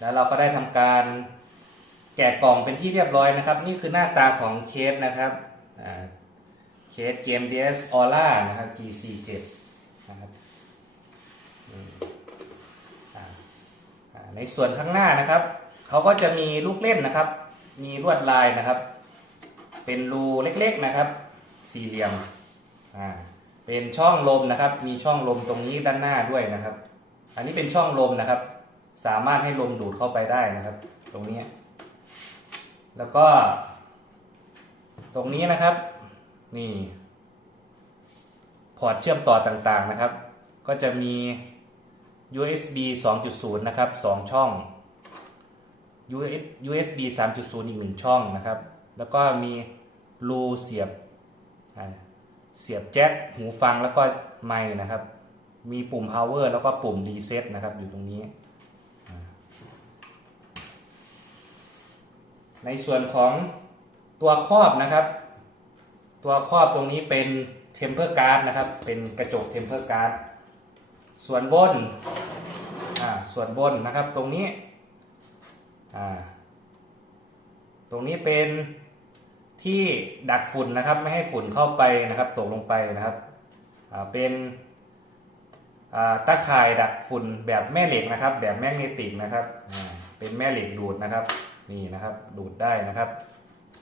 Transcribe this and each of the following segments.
แล้วเราก็ได้ทำการแกะกล่องเป็นที่เรียบร้อยนะครับ นี่คือหน้าตาของเคสนะครับเคส GMDS Aura นะครับ G47 นะครับในส่วนข้างหน้านะครับเขาก็จะมีลูกเล่นนะครับ มีลวดลายนะครับ เป็นรูเล็กๆนะครับ สี่เหลี่ยมเป็นช่องลมนะครับ มีช่องลมตรงนี้ด้านหน้าด้วยนะครับ อันนี้เป็นช่องลมนะครับ สามารถให้ลมดูดเข้าไปได้นะครับ ตรงนี้ แล้วก็ ตรงนี้นะครับ นี่ พอร์ตเชื่อมต่อต่างๆนะครับ ก็จะมี USB 2.0 นะครับ 2 ช่อง USB 3.0 อีกหนึ่งช่องนะครับ แล้วก็มีรูเสียบ เสียบแจ็คหูฟังแล้วก็ไมค์นะครับ มีปุ่ม power แล้วก็ปุ่ม reset นะครับอยู่ตรงนี้อ่า ในส่วนของตัวครอบนะครับ ตัวครอบตรงนี้เป็น temper guard นะครับ เป็นกระจก temper guard ส่วนบนอ่าส่วนบนนะครับตรงนี้อ่าตรงนี้เป็นที่ดักฝุ่นนะครับ ไม่ให้ฝุ่นเข้าไปนะครับ ตกลงไปนะครับเป็นอ่าตะข่ายดักฝุ่นแบบแม่เหล็กนะครับ แบบแมกเนติกนะครับเป็นแม่เหล็กดูดนะครับ นี่นะครับ ดูดได้นะครับ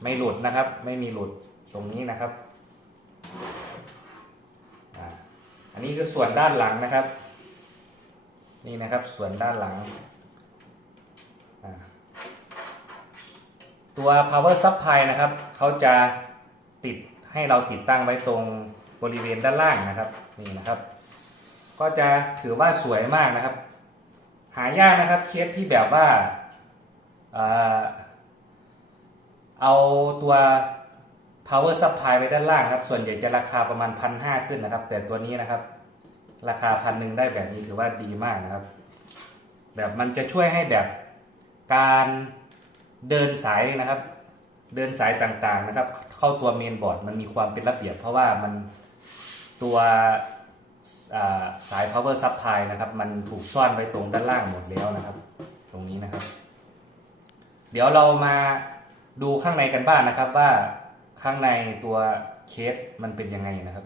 ไม่หลุดนะครับ ไม่มีหลุดตรงนี้นะครับอันนี้คือส่วนด้านหลังนะครับ นี่นะครับส่วนด้านหลัง ตัว power supply นะครับเขาจะติดให้เราติดตั้งไว้ตรงบริเวณด้านล่างนะครับนี่นะครับ ก็จะถือว่าสวยมากนะครับ หายากนะครับเคสที่แบบว่า เอาตัว power supply ไว้ด้านล่างครับ ส่วนใหญ่จะราคาประมาณพันห้าขึ้นนะครับ แต่ตัวนี้นะครับ ราคาพันหนึ่งได้แบบนี้ถือว่าดีมากนะครับ แบบมันจะช่วยให้แบบการเดินสายนะครับ เดินสายต่างๆนะครับ เข้าตัวเมนบอร์ดมันมีความเป็นระเบียบ เพราะว่ามันตัวสาย power supply นะครับ มันถูกซ่อนไว้ตรงด้านล่างหมดแล้วนะครับ ตรงนี้นะครับ เดี๋ยวเรามาดูข้างในกันบ้างนะครับว่าข้างในตัวเคสมันเป็นยังไงนะครับ